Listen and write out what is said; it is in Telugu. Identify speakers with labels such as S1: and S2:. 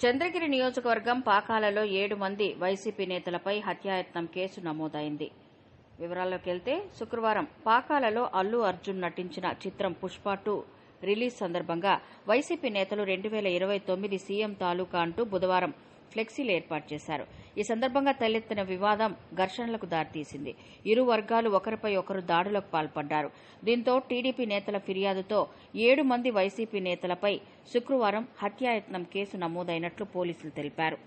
S1: చంద్రగిరి నియోజకవర్గం పాకాలలో ఏడు మంది వైసీపీ నేతలపై హత్యాయత్నం కేసు నమోదైంది. వివరాల్లోకి వెళ్తే శుక్రవారం పాకాలలో అల్లు అర్జున్ నటించిన చిత్రం పుష్ప టూ రిలీజ్ సందర్భంగా వైసీపీ నేతలు రెండు వేల ఇరవై తొమ్మిది సీఎం తాలూకా అంటూ బుధవారం ఫ్లెక్సీలు ఏర్పాటు చేశారు. ఈ సందర్భంగా తలెత్తిన వివాదం ఘర్షణలకు దారితీసింది. ఇరు వర్గాలు ఒకరిపై ఒకరు దాడులకు పాల్పడ్డారు. దీంతో టీడీపీ నేతల ఫిర్యాదుతో ఏడు మంది వైసీపీ నేతలపై శుక్రవారం హత్యాయత్నం కేసు నమోదైనట్లు పోలీసులు తెలిపారు.